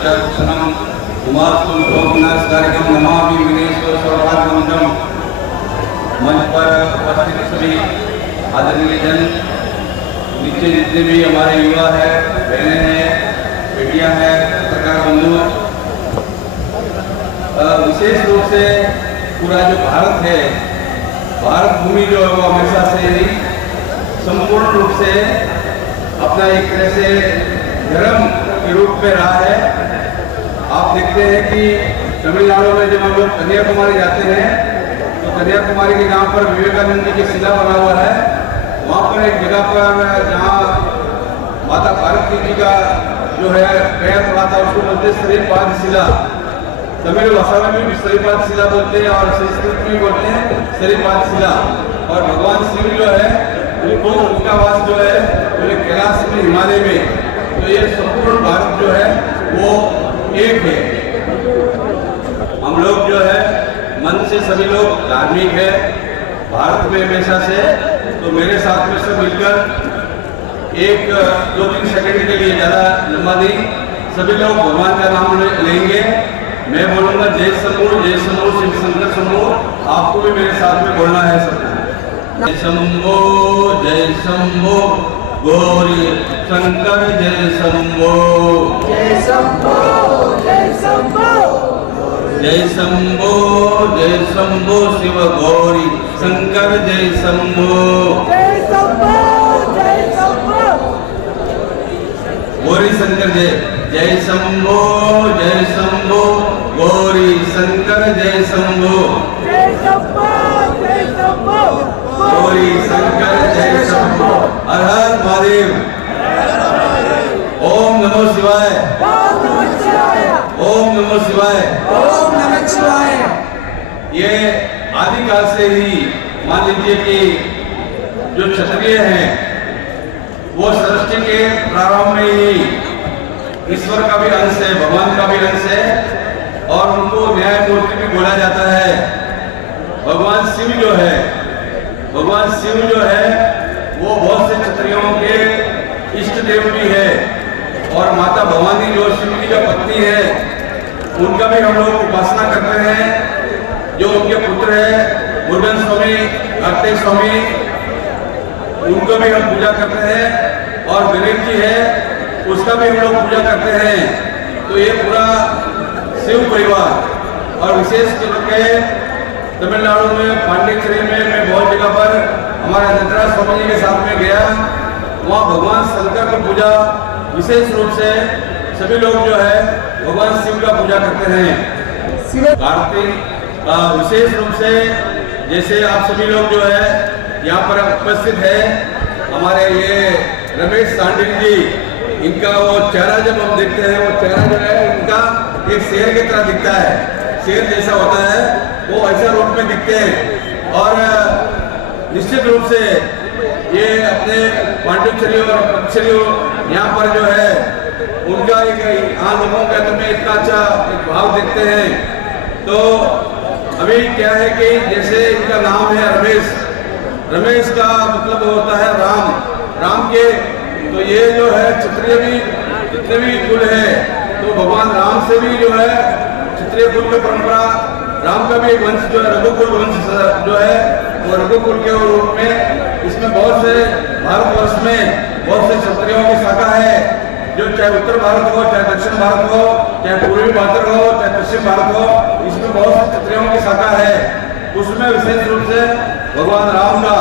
पंचाक्षरम कुमारतुल लोकनाथ कार्यक्रम नमामि विनेश्वर सौभाग्यमंडलम। मंच पर उपस्थित सभी आदरणीय जन, नीचे जितने भी हमारे युवा है, बहनें हैं, बेटियां हैं, पत्रकार बंधु, विशेष रूप से पूरा जो भारत है, भारत भूमि जो है वो हमेशा से ही संपूर्ण रूप से अपना एक तरह से धर्म के रूप में रहा है। आप देखते हैं कि तमिलनाडु में जब हम लोग कन्याकुमारी जाते हैं तो कन्याकुमारी के जहाँ पर विवेकानंद जी की शिला बना हुआ है, वहाँ पर एक जगह पर जहाँ माता भारती जी का जो है पैर पड़ा था, उसको बोलते श्रीपाद शिला। तमिल भाषा में भी श्रीपाद शिला बोलते हैं और संस्कृत में भी बोलते हैं श्रीपाद शिला। और भगवान शिव जो है उनका वास जो है पूरे कैलाश में, हिमालय में। तो ये संपूर्ण भारत जो है वो एक है। हम लोग जो है मन से सभी लोग धार्मिक है भारत में हमेशा से। तो मेरे साथ में सब मिलकर एक 2-3 सेकंड के लिए, ज़्यादा लंबा नहीं, सभी लोग भगवान का नाम लेंगे। मैं बोलूँगा जय शंभो शिव शंकर शंभो। आपको भी मेरे साथ में बोलना है सब। जय शंभो गौरी शंकर जय शंभो, जय शंभो जय शंभो, जय शंभो शिव गौरी शंकर जय शंभो, जय शंभो जय शंभो, गौरी शंकर जय शंभो गौरी शंकर जय शंभो, जय शंभो जय शंभो, गौरी शंकर जय शंभो। हर हर महादेव। ओम नमो शिवाय, ओम नमः शिवाय, ओम नमो शिवाय। ओम नमः शिवाय। ये आदिकाल से ही मान लीजिए कि जो क्षत्रिय हैं वो सृष्टि के प्रारंभ में ही ईश्वर का भी अंश है, भगवान का भी अंश है और उनको न्यायमूर्ति भी बोला जाता है। भगवान शिव जो है वो बहुत से क्षत्रियों के इष्ट देव भी है। और माता भवानी जो शिव जी का पत्नी है, उनका भी हम लोग उपासना करते हैं। जो उनके पुत्र है मुरुगन स्वामी, कार्तिक स्वामी, उनको भी हम पूजा करते हैं। और गणेश जी है, उसका भी हम लोग पूजा करते हैं। तो ये पूरा शिव परिवार। और विशेष करके तमिलनाडु में पांडिचेरी में मैं बहुत जगह पर हमारे नटराज स्वामी जी के साथ में गया, वहाँ भगवान शंकर की पूजा विशेष रूप से सभी लोग जो है भगवान शिव का पूजा करते हैं। कार्तिक विशेष रूप से जैसे आप सभी लोग जो है यहाँ पर उपस्थित है, हमारे ये रमेश सांडिल जी, इनका वो चेहरा जब हम देखते हैं, वो चेहरा जो है उनका एक शेर की तरह दिखता है, शेर जैसा होता है, वो ऐसा रूप में दिखते हैं। और निश्चित रूप से ये अपने पांडिचेरी और पक्षरी यहाँ पर जो है उनका एक आम लोगों के अंदर में इतना अच्छा एक भाव देखते हैं। तो अभी क्या है कि जैसे इनका नाम है रमेश का मतलब होता है राम के। तो ये जो है क्षत्रिय भी जितने भी कुल है, तो भगवान राम से भी जो है क्षत्रिय कुल की परंपरा, राम का भी एक वंश जो है रघुकुल वंश जो है वो रघुकुल के रूप में इसमें बहुत से भारतवर्ष में बहुत से क्षत्रियों की शाखा है, जो चाहे उत्तर भारत हो, चाहे दक्षिण भारत हो, चाहे पूर्वी भारत हो, चाहे पश्चिम भारत हो, इसमें बहुत से क्षत्रियों की शाखा है। उसमें विशेष रूप से भगवान राम का,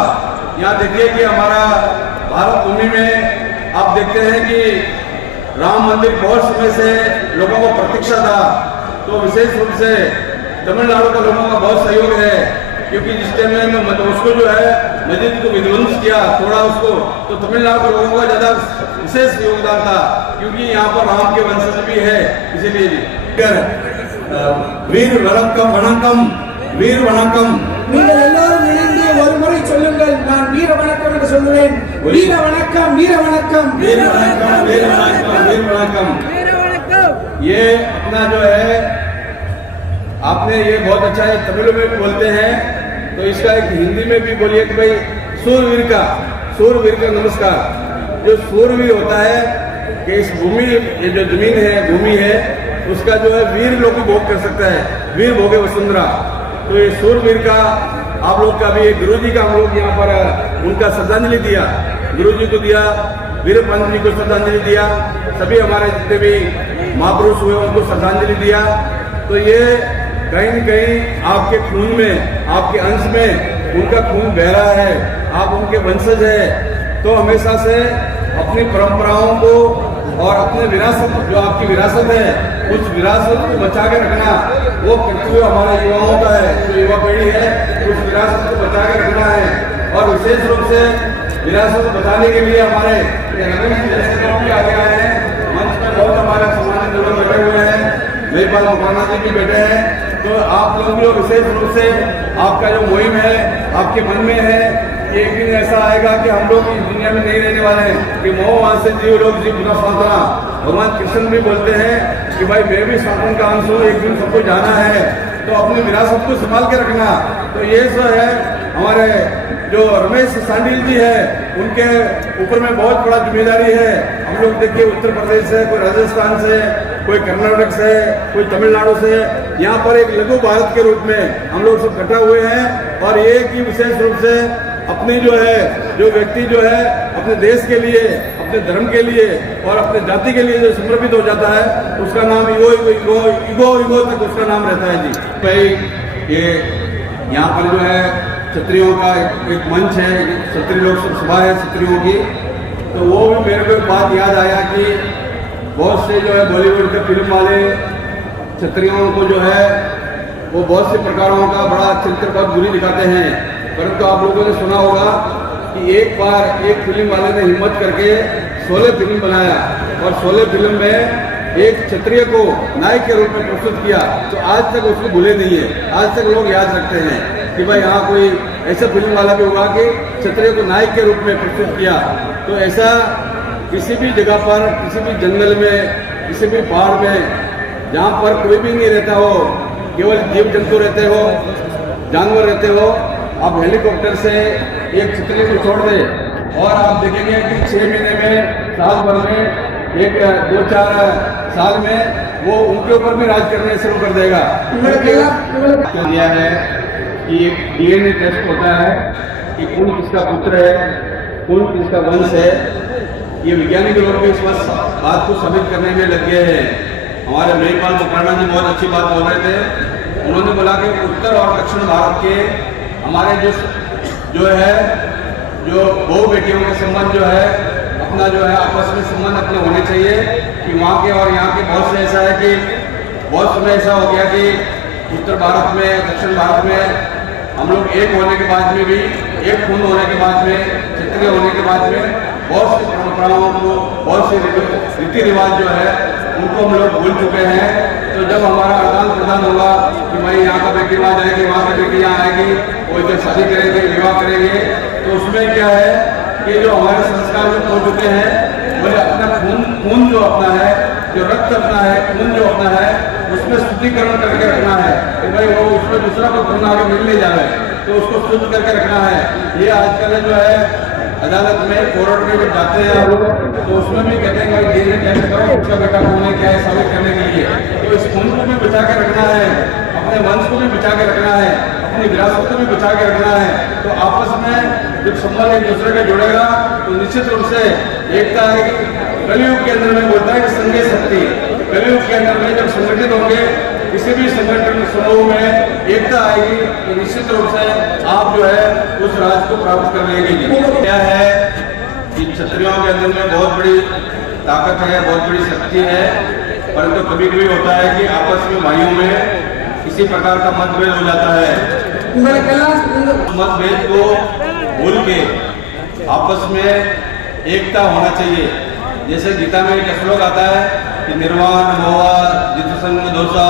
यहाँ देखिए कि हमारा भारत भूमि में आप देखते हैं कि राम मंदिर बहुत समय से लोगों को प्रतीक्षा था। तो विशेष रूप से तमिलनाडु के लोगों का बहुत सहयोग है, क्योंकि जिस टाइम में उसको जो है मस्जिद को विध्वंस किया थोड़ा उसको, तो तमिलनाडु के लोगों का ज़्यादा विशेष योगदान था, क्योंकि यहाँ पर राम के वंशज भी है। इसीलिए वीर वणक्कम वीर वणक्कम நீங்கள் எல்லாரும் இணைந்து ஒரு முறை சொல்லுங்கள், நான் வீர வணக்கம் என்று சொல்லுவேன். வீர வணக்கம் வீர வணக்கம் वीर वणक्कम वीर वणक्कम वीर वणक्कम। வீர வணக்கம்। ये अपना जो है आपने ये बहुत अच्छा है, तमिल में भी बोलते हैं, तो इसका एक हिंदी में भी बोलिए कि भाई सूरवीर का नमस्कार। जो सूरवीर होता है कि इस भूमि, ये जो जमीन है भूमि है, उसका जो है वीर लोग भी भोग कर सकता है, वीर भोगे वसुंधरा। तो ये सूरवीर का आप लोग का भी गुरु जी का हम लोग यहाँ पर उनका श्रद्धांजलि दिया, गुरु जी को दिया, वीर पंत जी को श्रद्धांजलि दिया, सभी हमारे जितने भी महापुरुष हुए उनको श्रद्धांजलि दिया। तो ये कहीं न कहीं आपके खून में, आपके अंश में उनका खून बह रहा है, आप उनके वंशज है। तो हमेशा से अपनी परंपराओं को और अपने विरासत, जो आपकी विरासत है, उस विरासत को बचा के रखना वो कर्तव्य हमारे युवाओं का है। जो युवा पीढ़ी है उस विरासत को बचा के रखना है। और विशेष रूप से विरासत को बचाने के लिए हमारे रमेश जी जैसे लोग भी आगे आए हैं। मंच में बहुत हमारे सम्मानित लोग बैठे हुए हैं, मेहपाल मकराना जी भी बैठे हैं। तो आप लोग जो विशेष रूप से आपका जो मुहिम है, आपके मन में है, एक दिन ऐसा आएगा कि हम लोग इस दुनिया में नहीं रहने वाले हैं कि मोह वहां से जीव लोग जीव पुनः सांत्वना। भगवान कृष्ण भी बोलते हैं कि भाई मैं भी सांत्वन का अंश हूँ, एक दिन सबको जाना है। तो अपनी विरासत को संभाल के रखना। तो ये जो है हमारे जो रमेश सांडिल जी है, उनके ऊपर में बहुत बड़ा जिम्मेदारी है। हम लोग देखिए उत्तर प्रदेश से, कोई राजस्थान से, कोई कर्नाटक से, कोई तमिलनाडु से, यहाँ पर एक लघु भारत के रूप में हम लोग सब इकट्ठा हुए हैं। और ये कि विशेष रूप से अपनी जो है, जो व्यक्ति जो है अपने देश के लिए, अपने धर्म के लिए और अपने जाति के लिए जो समर्पित हो जाता है, उसका नाम इगो तक उसका नाम रहता है जी। भाई ये यहाँ पर जो है क्षत्रियों का एक मंच है, क्षत्रिय लोक सभा है क्षत्रियों की। तो वो भी मेरे को एक बात याद आया कि बहुत से जो है बॉलीवुड के फिल्म वाले क्षत्रियों को जो है वो बहुत से प्रकारों का बड़ा चरित्र बहुत बुरी दिखाते हैं। परंतु आप लोगों ने सुना होगा कि एक बार एक फिल्म वाले ने हिम्मत करके 16 फिल्म बनाया और 16 फिल्म में एक क्षत्रिय को नायक के रूप में प्रस्तुत किया। तो आज तक उसको भूले नहीं है, आज तक लोग याद रखते हैं कि भाई यहाँ कोई ऐसा फिल्म वाला भी होगा कि क्षत्रिय को नायक के रूप में प्रस्तुत किया। तो ऐसा किसी भी जगह पर, किसी भी जंगल में, किसी भी पहाड़ में जहाँ पर कोई भी नहीं रहता हो, केवल जीव जंतु रहते हो, जानवर रहते हो, आप हेलीकॉप्टर से एक क्षत्रिय को छोड़ दे और आप देखेंगे कि 6 महीने में, साल भर में, 1-2-4 साल में वो उनके ऊपर भी राज करने शुरू कर देगा। यह है कि एक DNA टेस्ट होता है कि कौन किसका पुत्र है, कौन किसका वंश है। ये वैज्ञानिक लोग भी इस बात को साबित करने में लग गए हैं। हमारे मेहपाल मकराना जी बहुत अच्छी बात बोल रहे थे। उन्होंने बोला कि उत्तर और दक्षिण भारत के हमारे जो है जो बहु बेटियों के संबंध जो है अपना जो है आपस में संबंध अपने होने चाहिए। कि वहाँ के और यहाँ के बहुत से ऐसा है कि बहुत समय ऐसा हो गया कि उत्तर भारत में, दक्षिण भारत में हम लोग एक होने के बाद में भी, एक खून होने के बाद में, क्षत्रिय होने के बाद में बहुत सी परंपराओं को, बहुत से रीति रिवाज जो है उनको हम लोग भूल चुके हैं। तो जब हमारा आदान प्रदान होगा कि भाई यहाँ का बेटी वहाँ जाएगी, वहाँ की बेटी यहाँ आएगी, वो जब शादी करेंगे, विवाह करेंगे, तो उसमें क्या है कि जो हमारे संस्कार जो हो चुके हैं, वह अपना खून जो अपना है, जो रक्त अपना है, खून जो अपना है, उसमें शुद्धिकरण करके रखना है कि भाई वो उसमें दूसरा को खून आगे मिल नहीं जाए, तो उसको शुद्ध करके रखना है। ये आजकल जो है अदालत में, कोर्ट में जब जाते हैं आप लोग, तो उसमें भी कहते हैं कि DNA टेस्ट करो, उसका बेटा कौन है, क्या है, साबित करने के लिए। तो इस खून को भी बचा के रखना है, अपने वंश को भी बचा के रखना है, अपनी विरासत को भी बचा के रखना है। तो आपस में जब संबंध एक दूसरे का जुड़ेगा तो निश्चित रूप से एकता आएगी। कलयुग के अंदर में बोलता है कि संघे शक्ति, कलयुग के अंदर में जब संगठित होंगे, किसी भी संगठन समूह में एकता आएगी तो निश्चित रूप से आप जो है उस राज को प्राप्त कर लेंगे। क्या है कि क्षत्रियों के अंदर में बहुत बड़ी ताकत है, बहुत बड़ी शक्ति है, परंतु कभी कभी होता है कि आपस में भाइयों में किसी प्रकार का मतभेद हो जाता है। मतभेद को भूल के आपस में एकता होना चाहिए। जैसे गीता में एक श्लोक आता है कि निर्वाण मोहा जितसंग दोषा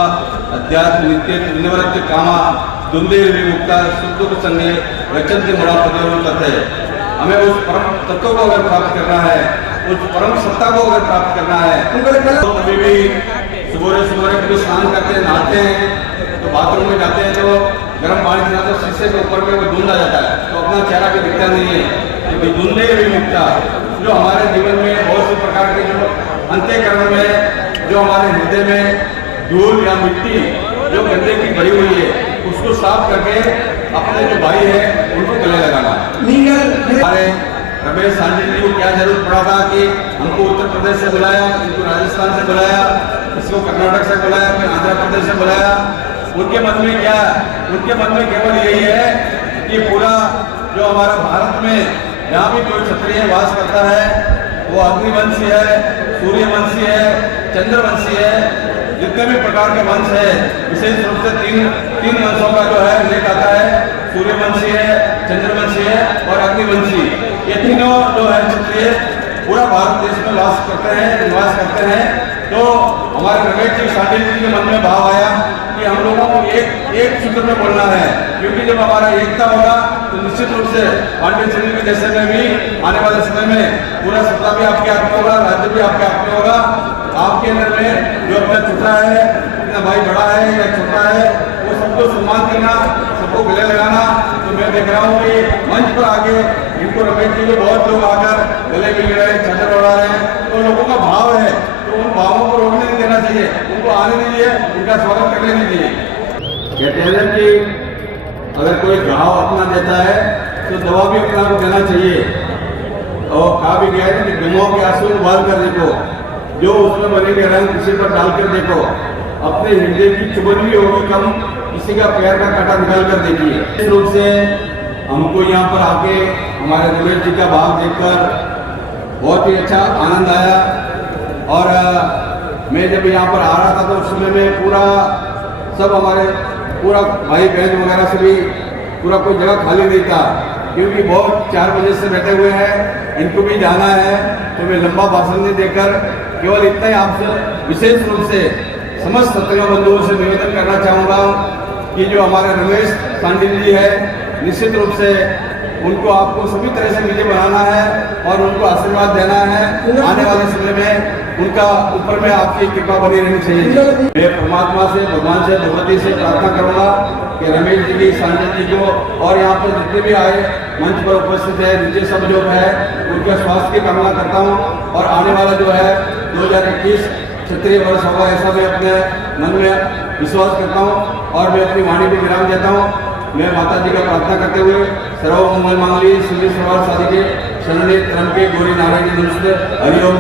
अध्यात्म नित्य निवृत्ति कामा दुंदे विमुक्ता सुख संगे रचंत मुड़ा पदोन्नत है। हमें उस परम तत्व को अगर प्राप्त करना है, उस परम सत्ता को अगर प्राप्त करना है, तो कभी भी सुबह कभी स्नान करते हैं, नहाते हैं, तो बाथरूम में जाते हैं तो गर्म पानी से तो शीशे के ऊपर में कोई धुंध आ जाता है, तो अपना चेहरा भी दिखता नहीं है। तो धुंधे विमुक्ता जो हमारे जीवन में बहुत से प्रकार के जो अंत्यकरण में, जो हमारे हृदय में धूल या मिट्टी जो गंदे की भरी हुई है उसको साफ करके अपने जो भाई है उनको गले लगाना। நீங்கள் हमारे रमेश सांडिल जी को क्या जरूरत पड़ा था कि हमको उत्तर प्रदेश से बुलाया, इनको राजस्थान से बुलाया, इसको कर्नाटक से बुलाया, फिर आंध्र प्रदेश से बुलाया। उनके मन में क्या, उनके मन में केवल यही है कि पूरा जो हमारा भारत में जहाँ भी कोई क्षत्रिय वास करता है वो अग्निवंशी है, सूर्यवंशी है, चंद्रवंशी है, जितने भी प्रकार के वंश है विशेष रूप से तीन वंशों का जो है उल्लेख आता है, सूर्यवंशी है, चंद्रवंशी है और अग्निवंशी। ये तीनों जो है क्षत्रिय पूरा भारत देश में वास करते हैं। तो हमारे रमेश जी सांडिल जी के मन में भाव आया कि हम लोगों को एक सूत्र में बोलना है, क्योंकि जब हमारा एकता होगा तो निश्चित रूप से पांडे शरीर के जैसे में भी आने वाले समय में पूरा सत्ता भी आपके हाथ में होगा, राज्य भी आपके हाथ में होगा। आपके अंदर में जो अपना छोटा है, अपना भाई बड़ा है या छोटा है, वो सबको सम्मान करना, सबको गले लगाना। तो मैं देख रहा हूँ कि मंच पर आके इनको रमेश जी को बहुत लोग आकर गले मिल रहे हैं, चादर उड़ा रहे हैं। तो लोगों का भाव है तो उन भावों को रोकने नहीं देना चाहिए, उनको आने दीजिए, उनका स्वागत करने दीजिए। कहते हैं कि अगर कोई घाव अपना देता है तो दवा भी अपना को देना चाहिए। और कहा भी गया है कि गमों के आंसू उबाल कर देखो, जो उसमें बनेंगे रंग किसी पर डालकर देखो, अपने हृदय की चुभन भी होगी कम, किसी का पैर का कांटा निकाल कर देखिए। इस रूप से हमको यहाँ पर आके हमारे रमेश जी का भाव देखकर बहुत ही अच्छा आनंद आया। और मैं जब यहाँ पर आ रहा था तो उस समय में पूरा भाई बहन वगैरह से भी पूरा कोई जगह खाली नहीं था, क्योंकि बहुत 4 बजे से बैठे हुए हैं, इनको भी जाना है। तो मैं लंबा भाषण नहीं देकर केवल इतना ही आपसे विशेष रूप से समस्त क्षत्रिय बंधुओं से निवेदन करना चाहूँगा कि जो हमारे रमेश सांडिल जी है, निश्चित रूप से उनको आपको सभी तरह से नीचे बनाना है और उनको आशीर्वाद देना है। आने वाले समय में उनका ऊपर में आपकी कृपा बनी रहनी चाहिए। मैं परमात्मा से, भगवान से, भगवती से प्रार्थना करूंगा कि रमेश जी की, सांडिल जी को और यहाँ पर जितने भी आए मंच पर उपस्थित है, नीचे सब लोग है, उनके स्वास्थ्य की कामना करता हूँ। और आने वाला जो है 2021 क्षत्रिय वर्ष होगा, ऐसा मैं अपने मन में विश्वास करता हूँ और मैं अपनी वाणी को विराम देता हूँ। मैं माता जी का प्रार्थना करते हुए सर्व मंगल मांगली श्री सर्वार्थ साधिके शरणे त्र्यंबके गौरी नारायणी नमस्ते। हरिओम।